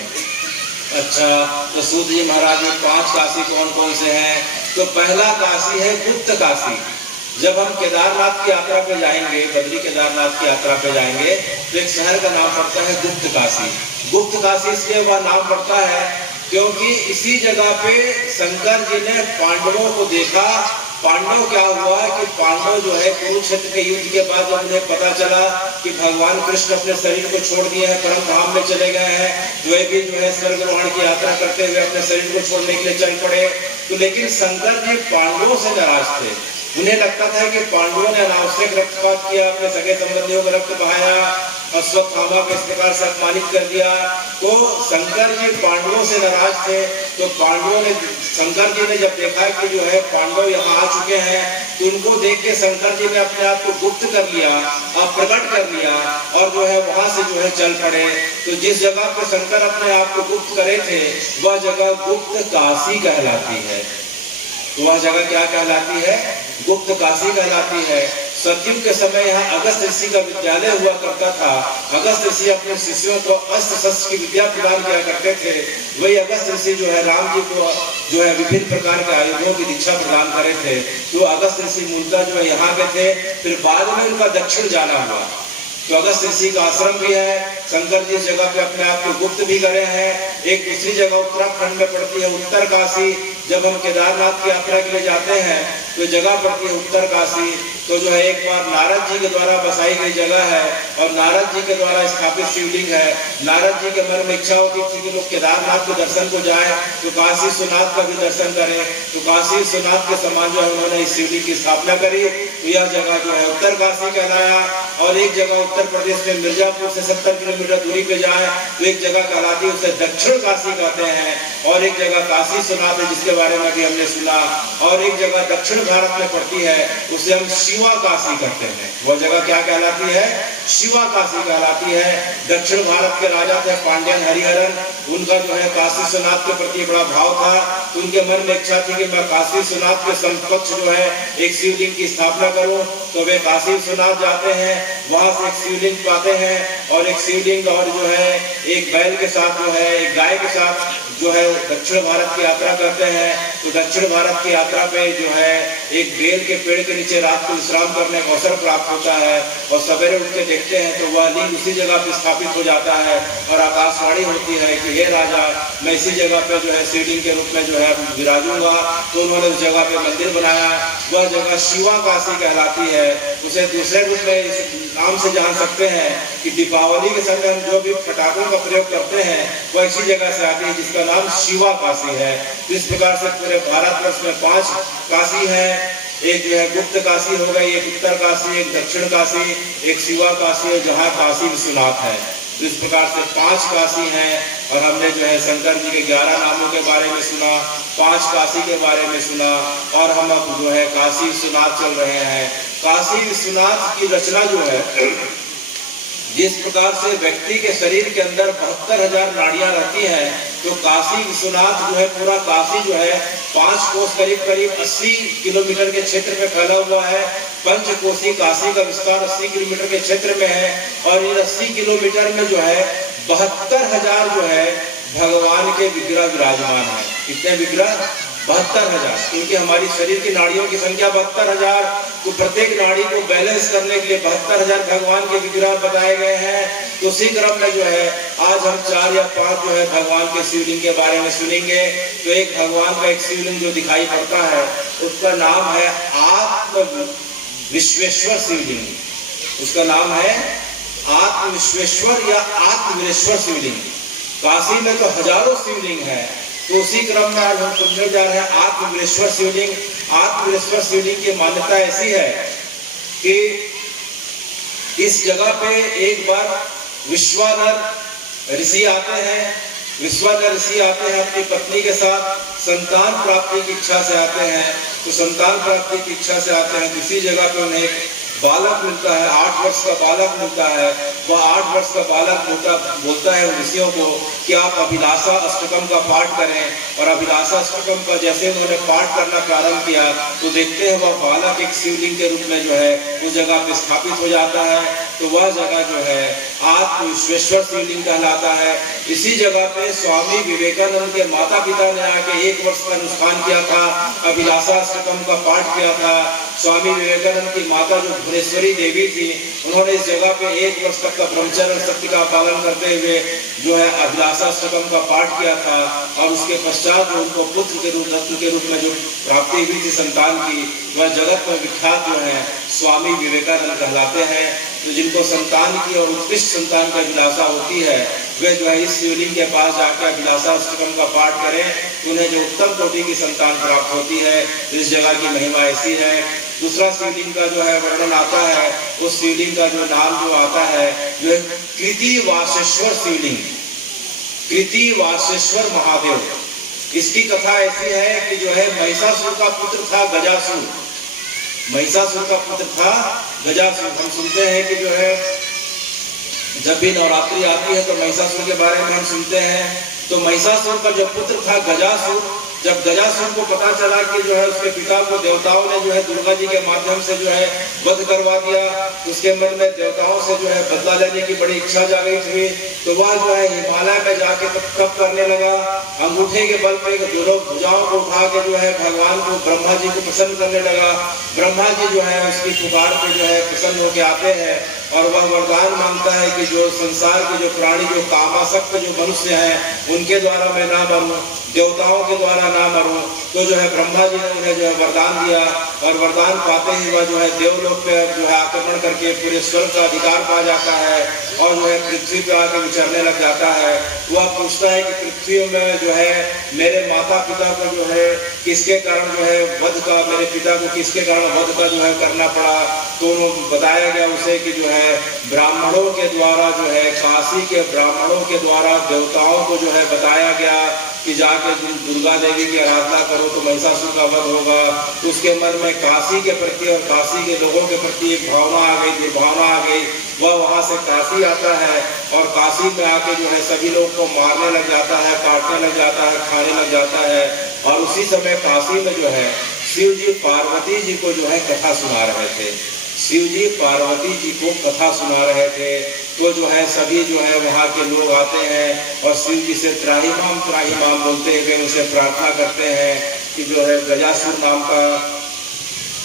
अच्छा, तो सूत जी महाराज में 5 काशी कौन कौन से हैं? तो पहला काशी है गुप्त काशी। जब हम केदारनाथ की यात्रा पे जाएंगे, बद्री केदारनाथ की यात्रा पे जाएंगे, तो एक शहर का नाम पड़ता है गुप्त काशी। गुप्त काशी इसलिए वह नाम पड़ता है क्योंकि इसी जगह पे शंकर जी ने पांडवों को देखा। पांडव क्या हुआ कि पांडव जो है कुरुक्षेत्र के युद्ध के बाद जब उन्हें पता चला कि भगवान कृष्ण अपने शरीर को छोड़ दिए हैं, परम धाम में चले गए हैं, वे भी जो है स्वर्गारोहण की यात्रा करते हुए अपने शरीर को छोड़ने के लिए चल पड़े। तो लेकिन शंकर जी पांडवों से नाराज थे। उन्हें लगता था कि पांडवों ने अनावश्यक रक्तपात किया, अपने सगे संबंधियों को रक्त बहाया, अश्वत्थामा को इस प्रकार से अपमानित कर दिया। तो शंकर जी पांडवों से नाराज थे। तो पांडवों ने, शंकर जी ने जब देखा कि जो है पांडव यहाँ आ चुके हैं, तो उनको देख के शंकर जी ने अपने आप को गुप्त कर लिया, प्रकट कर लिया, और जो है वहां से जो है चल पड़े। तो जिस जगह पे शंकर अपने आप को गुप्त करे थे वह जगह गुप्त काशी कहलाती है। तो वह जगह क्या कहलाती है? गुप्त काशी कहलाती है। सतयुग के समय यहाँ अगस्त ऋषि का विद्यालय हुआ करता था। अगस्त ऋषि अपने शिष्यों को अस्त्र शस्त्र की विद्या प्रदान किया करते थे। वही अगस्त ऋषि जो है राम जी को जो है विभिन्न प्रकार के आयुधों की दीक्षा प्रदान करे थे। तो अगस्त ऋषि मूलतः जो है यहाँ के थे, फिर बाद में उनका दक्षिण जाना हुआ। तो अगस्त ऋषि का आश्रम भी है। शंकर जी इस जगह पे अपने आप को गुप्त भी करे हैं। एक दूसरी जगह उत्तराखंड में पड़ती है उत्तर काशी। जब हम केदारनाथ की यात्रा के लिए जाते हैं तो जगह पड़ती है उत्तर काशी। तो जो है एक बार नारद जी के द्वारा बसाई गई जगह है, और नारद जी के द्वारा स्थापित शिवलिंग है। नारद जी के मन में इच्छा होती थी कि लोग केदारनाथ के दर्शन को जाए, तो काशी विश्वनाथ का भी दर्शन करें। तो काशी विश्वनाथ के समान जो है उन्होंने इस शिवलिंग की स्थापना करी। तो यह जगह जो है उत्तर काशी कहलाया। और एक जगह उत्तर प्रदेश में मिर्जापुर से 70 किलोमीटर दूरी पे जाए तो एक जगह कहलाती है, उसे दक्षिण काशी कहते हैं। और एक जगह काशी विश्वनाथ है जिसके बारे में भी हमने सुना। और एक जगह दक्षिण भारत में पड़ती है, उसे हम शिवा काशी कहते हैं। वह जगह क्या कहलाती है? शिवा काशी कहलाती है। दक्षिण भारत के राजा थे पांड्यन हरिहरन। उनका जो है काशी विश्वनाथ के प्रति बड़ा भाव था। तो उनके मन में इच्छा थी कि मैं काशी विश्वनाथ के समकक्ष जो है एक शिवलिंग की स्थापना करूं। तो वे काशी विश्वनाथ जाते हैं, वहां से एक शिवलिंग पाते हैं, और एक शिवलिंग और जो है एक बैल के साथ जो है एक गाय के साथ जो है दक्षिण भारत की यात्रा करते हैं। तो दक्षिण भारत की यात्रा पे जो है एक बेल के पेड़ के नीचे रात को विश्राम करने का अवसर प्राप्त होता है, और सवेरे उठ के देखते हैं तो वह लिंग उसी जगह पे स्थापित हो जाता है। और आकाशवाणी होती है कि हे राजा, मैं इसी जगह पे जो है शिवलिंग के रूप में जो है विराजूंगा। तो उन्होंने उस जगह पे मंदिर बनाया। वह जगह शिवा काशी कहलाती है। उसे दूसरे रूप में नाम से जान सकते हैं कि दीपावली के समय हम जो भी पटाखों का प्रयोग करते हैं वह इसी जगह से आती है जिसका नाम शिवा काशी है। इस प्रकार से पूरे भारतवर्ष में 5 काशी है। एक जो है गुप्त काशी हो गई, एक उत्तर काशी, एक दक्षिण काशी, एक शिवा काशी है जहाँ काशी विश्वनाथ है। तो इस प्रकार से 5 काशी हैं और हमने जो है शंकर जी के 11 नामों के बारे में सुना, 5 काशी के बारे में सुना और हम अब जो है काशी विश्वनाथ चल रहे हैं। काशी विश्वनाथ की रचना जो है, जिस प्रकार से व्यक्ति के शरीर के अंदर 72,000 नाड़ियां रहती हैं, तो काशी विश्वनाथ जो है पूरा काशी जो है 5 कोस करीब 80 किलोमीटर के क्षेत्र में फैला हुआ है। पंचकोशी काशी का विस्तार 80 किलोमीटर के क्षेत्र में है और इन 80 किलोमीटर में जो है 72,000 जो है भगवान के विग्रह विराजमान है। कितने विग्रह? 72,000, क्योंकि हमारी शरीर की नाड़ियों की संख्या 72,000, तो प्रत्येक नाड़ी को बैलेंस करने के लिए 72,000 भगवान के विग्रह बताए गए हैं। तो उसी क्रम में जो है आज हम 4 या 5 जो है भगवान के शिवलिंग के बारे में सुनेंगे। तो एक भगवान का एक शिवलिंग जो दिखाई पड़ता है उसका नाम है आत्म विश्वेश्वर शिवलिंग। उसका नाम है आत्म विश्वेश्वर या आत्मवीरेश्वर शिवलिंग। काशी में तो हजारों शिवलिंग है, तो उसी क्रम में आज हम समझने जा रहे हैं आत्मवीरेश्वर शिवलिंग। आत्मवीरेश्वर शिवलिंग की मान्यता ऐसी है कि इस जगह पे एक बार विश्वानर ऋषि आते हैं। विश्वानर ऋषि आते हैं अपनी पत्नी के साथ, संतान प्राप्ति की इच्छा से आते हैं। तो संतान प्राप्ति की इच्छा से आते हैं, किसी जगह पे उन्हें एक बालक मिलता है, 8 वर्ष का बालक मिलता है। वह 8 वर्ष का बालक बोलता है ऋषियों को कि आप अभिलाषा अष्टकम का पाठ करें। और अभिलाषा अष्टकम का जैसे उन्होंने पाठ करना प्रारंभ किया तो देखते हैं वह बालक एक शिवलिंग के रूप में जो है उस जगह पे स्थापित हो जाता है। तो वह जगह जो है आत्म विश्वेश्वर शिवलिंग कहलाता है। इसी जगह पे स्वामी विवेकानंद के माता पिता ने आके 1 वर्ष का अनुष्ठान किया था, अभिलाषा अष्टकम का पाठ किया था। स्वामी विवेकानंद की माता जो भुवनेश्वरी देवी थी, उन्होंने इस जगह पे 1 वर्ष तक का ब्रह्मचर्य सत्य का पालन करते हुए जो है अभिलाषा अष्टकम का पाठ किया था। और उसके पश्चात उनको पुत्र के रूप में जो प्राप्ति हुई थी संतान की, वह जगत में विख्यात जो है स्वामी विवेकानंद कहलाते हैं। तो जिनको संतान की और उत्कृष्ट संतान की अभिलाषा होती है वे जो है इस शिवलिंग के पास जाकर अभिलाषा अष्टकम का पाठ करें तो उन्हें जो उत्तम कोटि की संतान प्राप्त होती है। तो इस जगह की महिमा ऐसी है। दूसरा शिवलिंग का जो है वर्णन आता है, उस शिवलिंग का जो नाम जो आता है जो है कृतिवासेश्वर शिवलिंग, कृतिवासेश्वर महादेव। इसकी कथा ऐसी है कि जो है महिषासुर का पुत्र था गजासुर। महिषासुर का पुत्र था गजासुर। हम सुनते हैं कि जो है जब भी नवरात्रि आती है तो महिषासुर के बारे में हम सुनते हैं। तो महिषासुर का जो पुत्र था गजासुर, जब गजासुर को पता चला कि जो है उसके पिता को देवताओं ने जो है दुर्गा जी के माध्यम से जो है वध करवा दिया, उसके मन में देवताओं से जो है बदला लेने की बड़ी इच्छा जागृत हुई। तो वह जो है हिमालय में जाके तप करने लगा। अंगूठे के बल पे दोनों भुजाओं को उठा के जो है भगवान को ब्रह्मा जी को प्रसन्न करने लगा। ब्रह्मा जी जो है उसकी पुकार पे जो है प्रसन्न होके आते हैं और वह वरदान मांगता है कि जो संसार के जो प्राणी जो कामासक्त जो मनुष्य हैं उनके द्वारा मैं ना मरूं, देवताओं के द्वारा ना मरूं। तो जो है ब्रह्मा जी ने उन्हें जो है वरदान दिया और वरदान पाते ही वह जो है देवलोक पे जो है आक्रमण करके पूरे स्वर्ग का अधिकार पा जाता है और जो है पृथ्वी पे आके विचरने लग जाता है। वह पूछता है कि पृथ्वी में जो है मेरे माता पिता को जो है किसके कारण जो है वध का, मेरे पिता को किसके कारण वध का जो है करना पड़ा। तो बताया गया उसे कि जो है ब्राह्मणों के द्वारा जो है काशी के ब्राह्मणों के द्वारा देवताओं को जो है बताया गया कि जाके दुर्गा देवी की आराधना करो तो महिषासुर का वध होगा। तो उसके मन में काशी के प्रति और काशी के लोगों के प्रति एक भावना आ गई, दुर्भावना आ गई। वह वहां से काशी आता है और काशी में आके जो है सभी लोग को मारने लग जाता है, काटने लग जाता है, खाने लग जाता है। और उसी समय काशी में जो है शिव जी पार्वती जी को जो है कथा सुना रहे थे। शिव जी पार्वती जी को कथा सुना रहे थे। तो जो है सभी जो है वहाँ के लोग आते हैं और शिव जी से त्राहिमाम बोलते हुए उनसे प्रार्थना करते हैं कि जो है गजासुर नाम का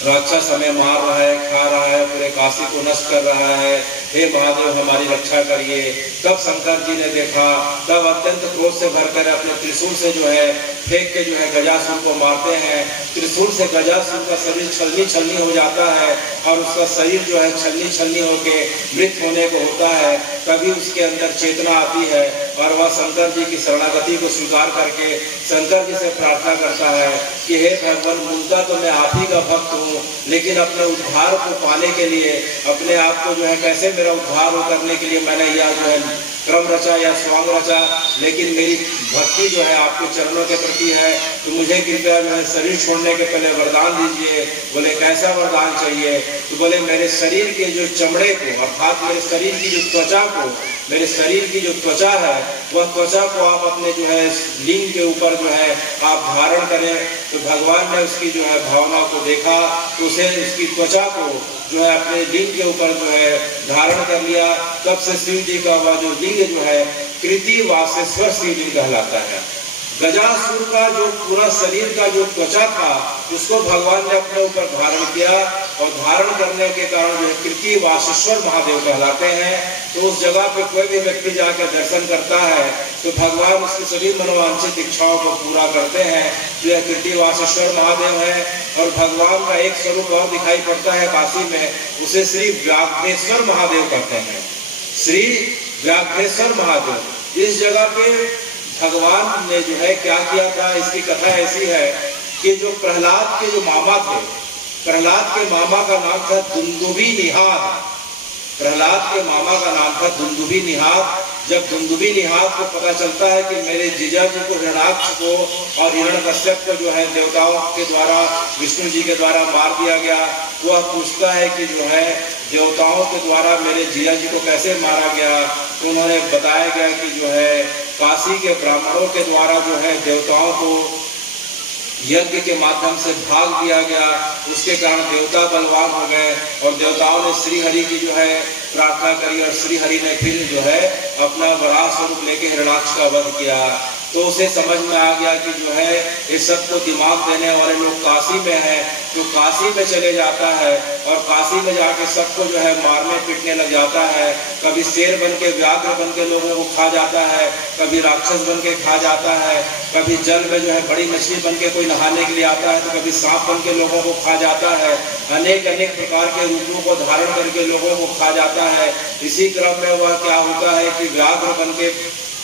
राक्षस हमें मार रहा है, खा रहा है, पूरे काशी को नष्ट कर रहा है। हे महादेव हमारी रक्षा करिए। तब शंकर जी ने देखा, तब अत्यंत क्रोध से भरकर अपने त्रिशूल से जो है फेंक के जो है गजासुर को मारते हैं। त्रिशूल से गजासुर का शरीर छलनी छलनी हो जाता है और उसका शरीर जो है छलनी छलनी होके मृत होने को होता है। तभी उसके अंदर चेतना आती है और वह शंकर जी की शरणागति को स्वीकार करके शंकर जी से प्रार्थना करता है कि हे भगवान, मूलतः तो मैं आप ही का भक्त हूँ, लेकिन अपने उद्धार को पाने के लिए, अपने आप को जो है कैसे मेरा उद्धार हो करने के लिए मैंने यह जो है क्रम रचा या स्वांग रचा, लेकिन मेरी भक्ति जो है आपके चरणों के प्रति है, तो मुझे कृपया जो है शरीर छोड़ने के पहले वरदान दीजिए। बोले कैसा वरदान चाहिए? तो बोले मेरे शरीर के जो चमड़े को, अर्थात मेरे शरीर की जो त्वचा को, मेरे शरीर की जो त्वचा है वह त्वचा को आप अपने जो है लिंग के ऊपर जो है आप धारण करें। तो भगवान ने उसकी जो है भावना को देखा, तो उसे उसकी त्वचा को जो है अपने लिंग के ऊपर जो है धारण कर लिया। तब से शिव जी का वह जो लिंग जो है कृति वासेश्वर शिवलिंग कहलाता है। गजासुर का जो पूरा शरीर का जो त्वचा था उसको भगवान ने अपने ऊपर धारण किया और धारण करने के कारण जो है कृति वासेश्वर महादेव कहलाते हैं। तो उस जगह पे कोई भी व्यक्ति जाकर दर्शन करता है तो भगवान उसकी सभी मनोवांछित इच्छाओं को पूरा करते हैं। तो यह कृति वासेश्वर महादेव है। और भगवान का एक स्वरूप और दिखाई पड़ता है काशी में, उसे श्री व्याघ्रेश्वर महादेव कहते हैं। श्री व्याघ्रेश्वर महादेव, इस जगह पे भगवान ने जो है क्या किया था, इसकी कथा ऐसी है कि जो प्रहलाद के जो मामा थे, प्रहलाद के मामा का नाम था दुंदुभी निहाद। प्रहलाद के मामा का नाम था दुंदुभी निहाद। जब दुंदुभी निहाद को पता चलता है कि मेरे जीजा जी को, हिरण्याक्ष को और हिरण्यकश्यप को जो है देवताओं के द्वारा, विष्णु जी के द्वारा मार दिया गया, वह पूछता है कि जो है देवताओं के द्वारा मेरे जीजा जी को कैसे मारा गया। तो उन्होंने बताया गया कि जो है काशी के ब्राह्मणों के द्वारा जो है देवताओं को यज्ञ के माध्यम से भाग दिया गया, उसके कारण देवता बलवान हो गए और देवताओं ने श्री हरि की जो है प्रार्थना करी और श्री हरि ने फिर जो है अपना वराह स्वरूप लेके हिरण्याक्ष का वध किया। तो उसे समझ में आ गया कि जो है इस सबको दिमाग देने वाले लोग काशी में हैं, जो काशी में चले जाता है और काशी में जाके सबको जो है मारने पीटने लग जाता है। कभी शेर बन के, व्याघ्र बन के लोगों को खा जाता है, कभी राक्षस बन के खा जाता है, कभी जल में जो है बड़ी मछली बन के कोई नहाने के लिए आता है, तो कभी सांप बन के लोगों को खा जाता है। अनेक अनेक प्रकार के रूपों को धारण करके लोगों को खा जाता है। इसी क्रम में वह क्या होता है कि व्याघ्र बन के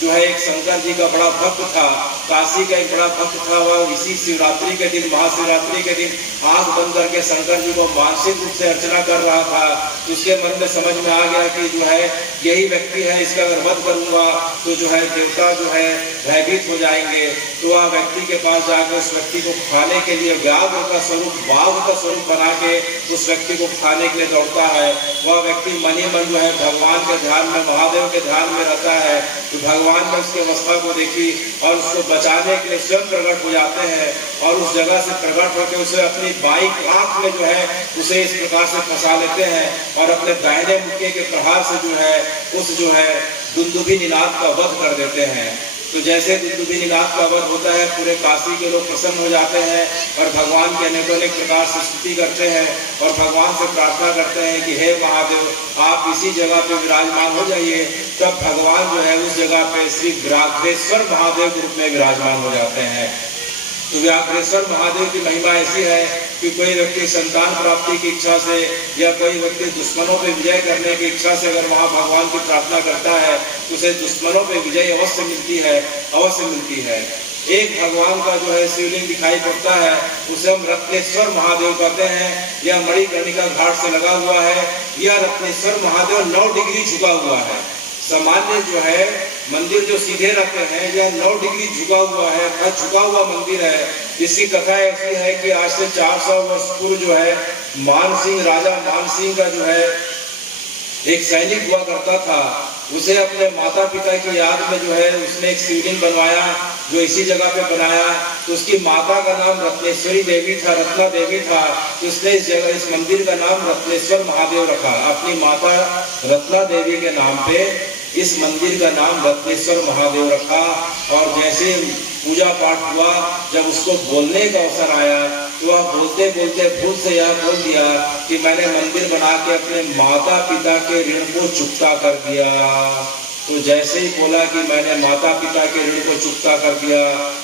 जो है एक शंकर जी का बड़ा भक्त था, काशी का एक बड़ा भक्त था। वह इसी शिवरात्रि के दिन, महाशिवरात्रि के दिन आंख बंद करके शंकर जी को मानसिक रूप से अर्चना कर रहा था। उसके मन में समझ में आ गया कि जो है यही व्यक्ति है, इसका अगर वध करूंगा तो जो है देवता जो है भयभीत हो जाएंगे। तो वह व्यक्ति के पास जाकर उस व्यक्ति को खाने के लिए व्याघ्र का स्वरूप, बाघ का स्वरूप बना के उस व्यक्ति को खाने के लिए दौड़ता है। वह व्यक्ति मन ही मन जो है भगवान के ध्यान में, महादेव के ध्यान में रहता है। तो भगवान ने उसकी अवस्था को देखी और उसको बचाने के लिए स्वयं प्रकट हो जाते हैं और उस जगह से प्रकट होकर उसे अपनी बाईं आंख में जो है उसे इस प्रकार से फंसा लेते हैं और अपने दाहिने मुक्के के प्रहार से जो है उस जो है दुंदुभी निनाद का वध कर देते हैं। तो जैसे दुंदुभी निनाद का वध होता है, पूरे काशी के लोग प्रसन्न हो जाते हैं और भगवान के अनेक अनेक प्रकार से स्तुति करते हैं और भगवान से प्रार्थना करते हैं कि हे महादेव, आप इसी जगह पे विराजमान हो जाइए। तब भगवान जो है उस जगह पे श्री व्याघ्रेश्वर महादेव के रूप में विराजमान हो जाते हैं। तो व्याघ्रेश्वर महादेव की महिमा ऐसी है कि कोई व्यक्ति संतान प्राप्ति की इच्छा से या कोई व्यक्ति दुश्मनों पे विजय करने की इच्छा से अगर वहां भगवान की प्रार्थना करता है, उसे दुश्मनों पे विजय अवश्य मिलती है, अवश्य मिलती है। एक भगवान का जो है शिवलिंग दिखाई पड़ता है, उसे हम रत्नेश्वर महादेव कहते हैं। यह मणिकर्णिका घाट से लगा हुआ है। यह रत्नेश्वर महादेव 9 डिग्री झुका हुआ है। सामान्य जो है मंदिर जो सीधे रहते हैं, यह 9 डिग्री झुका हुआ है, झुका हुआ मंदिर है। इसकी कथा ऐसी है कि आज से 400 वर्ष पूर्व जो है मानसिंह, राजा मानसिंह का जो है एक सैनिक हुआ करता था। उसे अपने माता पिता की याद में जो है उसने एक शिवलिंग बनवाया, जो इसी जगह पे बनाया। तो उसकी माता का नाम रत्नेश्वरी देवी था, रत्ना देवी था। तो उसने इस जगह, इस मंदिर का नाम रत्नेश्वर महादेव रखा। अपनी माता रत्ना देवी के नाम पे इस मंदिर का नाम रत्नेश्वर महादेव रखा। और जैसे पूजा पाठ हुआ, जब उसको बोलने का अवसर आया तो वह बोलते बोलते भूल से यह बोल दिया कि मैंने मंदिर बना के अपने माता पिता के ऋण को चुकता कर दिया। तो जैसे ही बोला कि मैंने माता पिता के ऋण को चुकता कर दिया,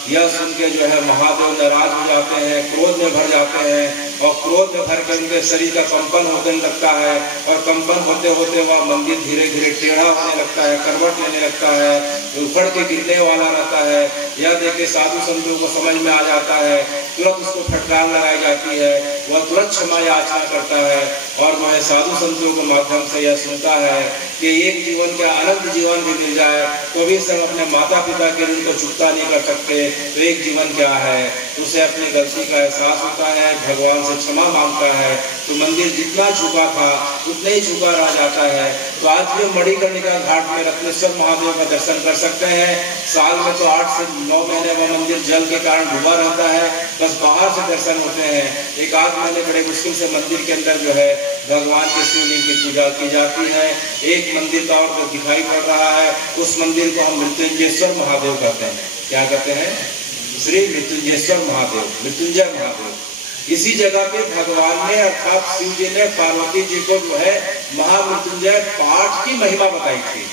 यह सुन के जो है महादेव नाराज हो जाते हैं, क्रोध में भर जाते हैं, और क्रोध में भर के उनके शरीर का कंपन होने लगता है, और कंपन होते होते वह मंदिर धीरे धीरे टेढ़ा होने लगता है, करवट लेने लगता है, उखड़ के गिरने वाला रहता है। यह देख के साधु संतों को समझ में आ जाता है, तुरंत उसको फटकार लगाई जाती है, वह तुरंत क्षमा याचना करता है, और वह साधु संतों के माध्यम से यह सुनता है कि एक जीवन का अनंत जीवन भी मिल जाए तो भी सब अपने माता पिता के ऋण को चुकता नहीं कर सकते, तो एक जीवन क्या है। उसे अपनी गलती का एहसास होता है, भगवान से क्षमा मांगता है, तो मंदिर जितना झुका था उतना ही झुका रह जाता है। तो आज भी मणिकर्णिका घाट में रत्नेश्वर महादेव का दर्शन कर सकते हैं। साल में तो 8 से 9 महीने वह मंदिर जल के कारण डूबा रहता है, बस बाहर से दर्शन होते हैं। एक आध महीने बड़े मुश्किल से मंदिर के अंदर जो है भगवान के शिवलिंग की पूजा की जाती है। एक मंदिर का और दिखाई पड़ रहा है, उस मंदिर को हम मृत्युंजयेश्वर महादेव कहते हैं। क्या कहते हैं? श्री मृत्युंजयेश्वर महादेव, मृत्युंजय महादेव। इसी जगह पे भगवान ने अर्थात शिव जी ने पार्वती जी को जो है महामृत्युंजय पाठ की महिमा बताई थी।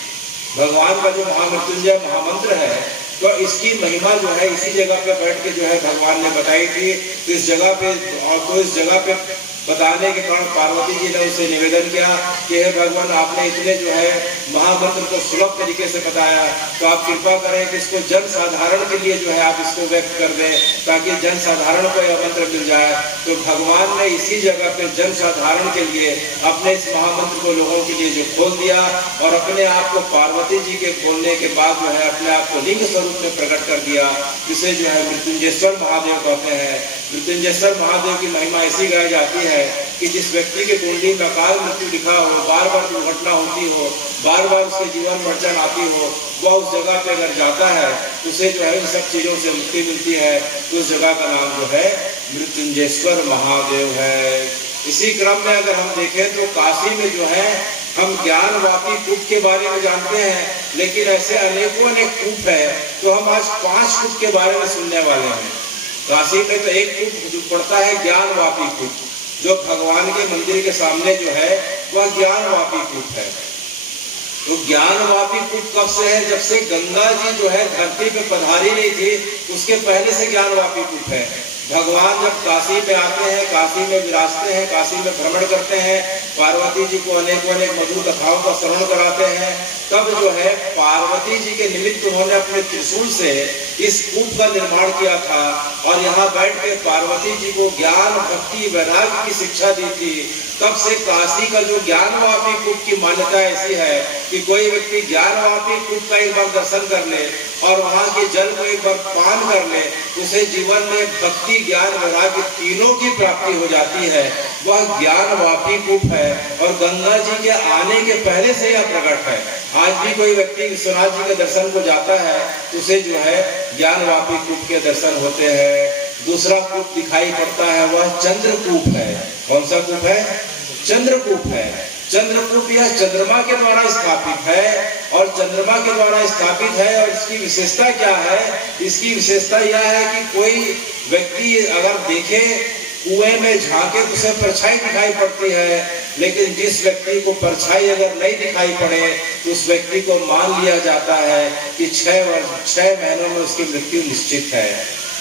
भगवान का जो महामृत्युंजय महामंत्र है, तो इसकी महिमा जो है इसी जगह पे बैठ के जो है भगवान ने बताई थी। तो इस जगह पे बताने के कारण पार्वती जी ने उसे निवेदन किया कि हे भगवान, आपने इतने जो है महामंत्र को सुलभ तरीके से बताया, तो आप कृपा करें कि इसको जन साधारण के लिए जो है आप इसको व्यक्त कर दें, ताकि जन साधारण को यह मंत्र मिल जाए। तो भगवान ने इसी जगह पे जन साधारण के लिए अपने इस महामंत्र को लोगों के लिए जो खोल दिया, और अपने आप को पार्वती जी के खोलने के बाद जो है अपने आप को लिंग स्वरूप में प्रकट कर दिया, जिसे जो है मृत्युंजयेश्वर महादेव कहते हैं। मृत्युंजयेश्वर महादेव की महिमा ऐसी गाई जाती है कि जिस व्यक्ति के कुंडली में अकाल मृत्यु लिखा हो, बार बार दुर्घटना होती हो, बार बार उसके जीवन में अड़चन आती हो, वह उस जगह पे अगर जाता है उसे जो है इन सब चीजों से मुक्ति मिलती है। तो उस जगह का नाम जो है मृत्युंजयेश्वर महादेव है। इसी क्रम में अगर हम देखें तो काशी में जो है हम ज्ञानवापी कूप के बारे में जानते हैं, लेकिन ऐसे अनेकों कूप है। तो हम आज 5 कूप के बारे में सुनने वाले हैं। काशी में तो एक कूप जो पड़ता है ज्ञानवापी कूप, जो भगवान के मंदिर के सामने जो है वह ज्ञानवापी कूप है। तो ज्ञानवापी कूप कब से है? जब से गंगा जी जो है धरती पे पधारी नहीं थी, उसके पहले से ज्ञानवापी कूप है। भगवान जब काशी में आते हैं, काशी में विराजते हैं, काशी में भ्रमण करते हैं, पार्वती जी को अनेक मधुर कथाओं का श्रवण कराते हैं, तब जो है पार्वती जी के निमित्त उन्होंने अपने त्रिशूल से इस कूप का निर्माण किया था, और यहाँ बैठ के पार्वती जी को ज्ञान भक्ति वैराग्य की शिक्षा दी थी। तब से काशी का जो ज्ञानवापी कूप की मान्यता ऐसी है कि कोई व्यक्ति ज्ञानवापी कूप का एक बार दर्शन कर ले और वहाँ के जल को एक बार पान कर ले, उसे जीवन में भक्ति ज्ञान वैराग्य तीनों की प्राप्ति हो जाती है। वह ज्ञानवापी कूप है, और गंगा जी के आने के पहले से यह प्रकट है। आज भी कोई व्यक्ति विश्वनाथ जी के दर्शन को जाता है तो उसे जो है ज्ञानवापी कूप के दर्शन होते हैं। दूसरा कूप दिखाई पड़ता है, वह चंद्रकूप है। कौन सा कूप है? चंद्रकूप है। चंद्रकूप यह चंद्रमा के द्वारा स्थापित है, और चंद्रमा के द्वारा स्थापित है। और इसकी विशेषता क्या है? इसकी विशेषता यह है कि कोई व्यक्ति अगर देखे, कुएं में झांके तो उसे परछाई दिखाई पड़ती है, लेकिन जिस व्यक्ति को परछाई अगर नहीं दिखाई पड़े तो उस व्यक्ति को मान लिया जाता है कि 6 महीनों में उसकी मृत्यु निश्चित है।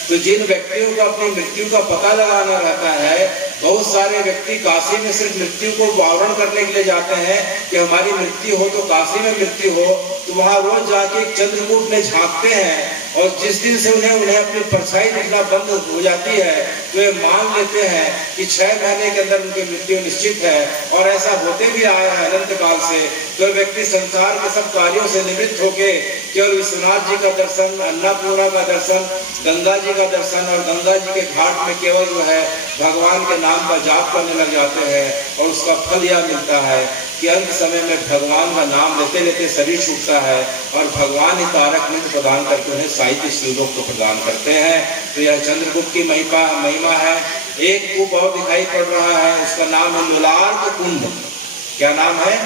तो जिन व्यक्तियों को अपनी मृत्यु का पता लगाना रहता है, बहुत सारे व्यक्ति काशी में सिर्फ मृत्यु को वारण करने के लिए जाते हैं कि हमारी मृत्यु हो तो काशी में मृत्यु हो, तो वहां रोज जाके चंद्रकूप में झांकते हैं, और जिस दिन से उन्हें अपनी परछाई दिखना बंद हो जाती है तो वे मान लेते हैं कि 6 महीने के अंदर उनकी मृत्यु निश्चित है। और ऐसा होते भी आया है अनंत काल से। तो व्यक्ति संसार के सब कार्यों से निवृत्त होके केवल विश्वनाथ जी का दर्शन, अन्नपूर्णा का दर्शन, गंगा जी का दर्शन, और गंगा जी के घाट में केवल जो है भगवान के नाम का जाप करने लग जाते हैं। और उसका फल यह मिलता है कि अंत समय में भगवान का नाम लेते लेते शरीर छूटता है, और भगवान ही तारक मंत्र प्रदान करके उन्हें साहित्य श्रीलोक को प्रदान करते हैं। तो यह चंद्रगुप्त की महिमा है। एक कूप और दिखाई पड़ रहा है, उसका नाम है लोलार्क कुंड। क्या नाम है?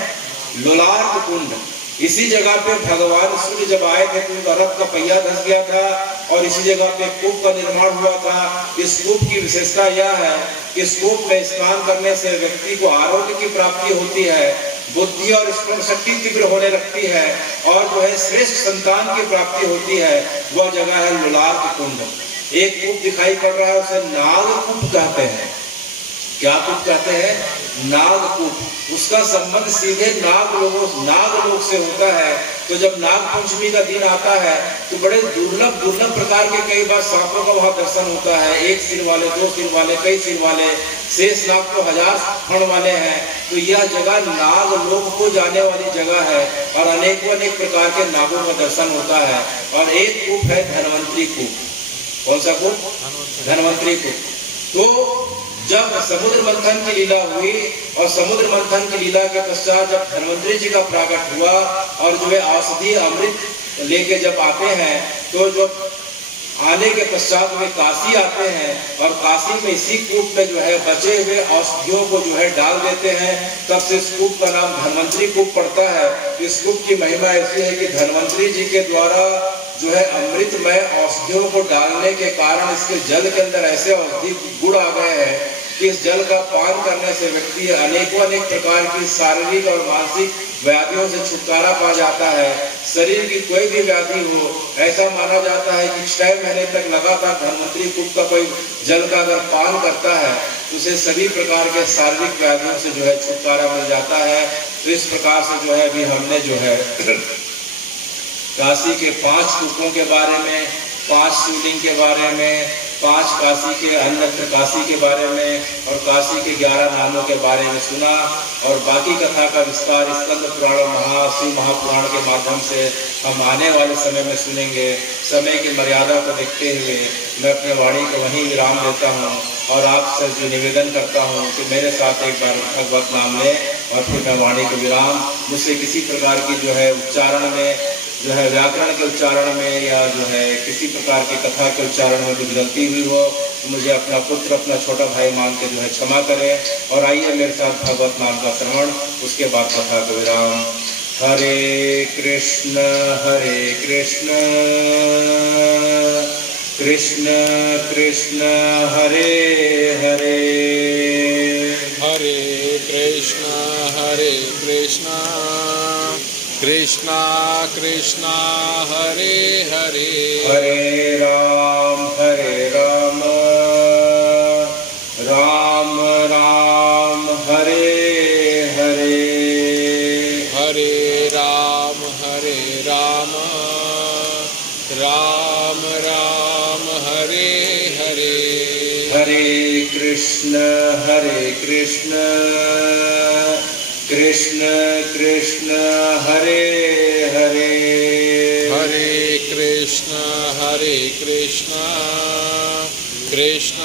लोलार्क कुंड। इसी जगह पे भगवान सूर्य जब आए थे तो उनका रथ का पहिया धंस गया था, और इसी जगह पे कूप का निर्माण हुआ था। इस कूप की विशेषता यह है कि इस कूप में स्नान करने से व्यक्ति को आरोग्य की प्राप्ति होती है, बुद्धि और स्मरण शक्ति तीव्र होने लगती है और जो है श्रेष्ठ संतान की प्राप्ति होती है। वह जगह है लुलार्क कुंड। एक कूप दिखाई पड़ रहा है, उसे नागकूप कहते हैं। क्या कूप कहते हैं? नागकूप। उसका संबंध सीधे नाग लोग से होता है। तो जब नाग पंचमी का दिन आता है तो बड़े दुर्लभ प्रकार के कई बार सांपों का वहां दर्शन होता है। एक सिर वाले, दो सिर वाले, कई सिर वाले, शेष नाग तो 1000 फण वाले हैं। तो यह जगह नाग लोग को जाने वाली जगह है और अनेक प्रकार के नागों का दर्शन होता है। और एक कूप है धन्वंतरी कूप। कौन सा कूप? धन्वंतरी कूप। तो जब समुद्र मंथन की लीला हुई और समुद्र मंथन की लीला के पश्चात जब धन्वंतरी जी का प्राकट हुआ और जो है औषधि अमृत लेके जब आते हैं तो जो आने के पश्चात वे काशी आते हैं और काशी में इसी कूप में जो है बचे हुए औषधियों को जो है डाल देते हैं। तब से इस कूप का नाम धन्वंतरी कूप पड़ता है। इस कूप की महिमा ऐसी है कि धन्वंतरी जी के द्वारा जो है अमृतमय औषधियों को डालने के कारण इसके जल के अंदर ऐसे औषधि गुण आ गए हैं कि इस जल का पान करने से व्यक्ति अनेक प्रकार की शारीरिक और मानसिक व्याधियों से छुटकारा पा जाता है। शरीर की कोई भी व्याधि हो, ऐसा माना जाता है कि 6 महीने तक लगातार धन्वंतरी कूप का कोई जल का अगर पान करता है तो उसे सभी प्रकार के शारीरिक व्याधियों से जो है छुटकारा मिल जाता है। तो इस प्रकार से जो है अभी हमने जो है काशी के 5 कूपों के बारे में, 5 शिवलिंग के बारे में, 5 काशी के अन्यत्र काशी के बारे में और काशी के 11 नामों के बारे में सुना। और बाकी कथा का विस्तार स्कंद पुराण और शिव महापुराण के माध्यम से हम आने वाले समय में सुनेंगे। समय की मर्यादा को देखते हुए मैं अपने वाणी को वहीं विराम देता हूँ और आपसे जो निवेदन करता हूँ कि मेरे साथ एक बार भगवत नाम लें और फिर मैं वाणी को विराम। मुझसे किसी प्रकार की जो है उच्चारण में जो है व्याकरण के उच्चारण में या जो है किसी प्रकार की कथा के उच्चारण में कुछ गलती हुई हो तो मुझे अपना पुत्र, अपना छोटा भाई मान के जो है क्षमा करें। और आइए मेरे साथ भगवत नाम का श्रवण, उसके बाद कथा को विराम। हरे कृष्ण कृष्ण कृष्ण हरे हरे, हरे कृष्ण कृष्णा कृष्णा हरे हरे, हरे राम राम राम हरे हरे, हरे राम राम राम हरे हरे, हरे कृष्ण कृष्ण कृष्ण हरे हरे, हरे कृष्ण कृष्ण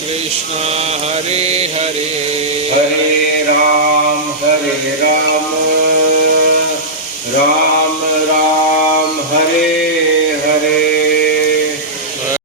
कृष्ण हरे हरे, हरे राम राम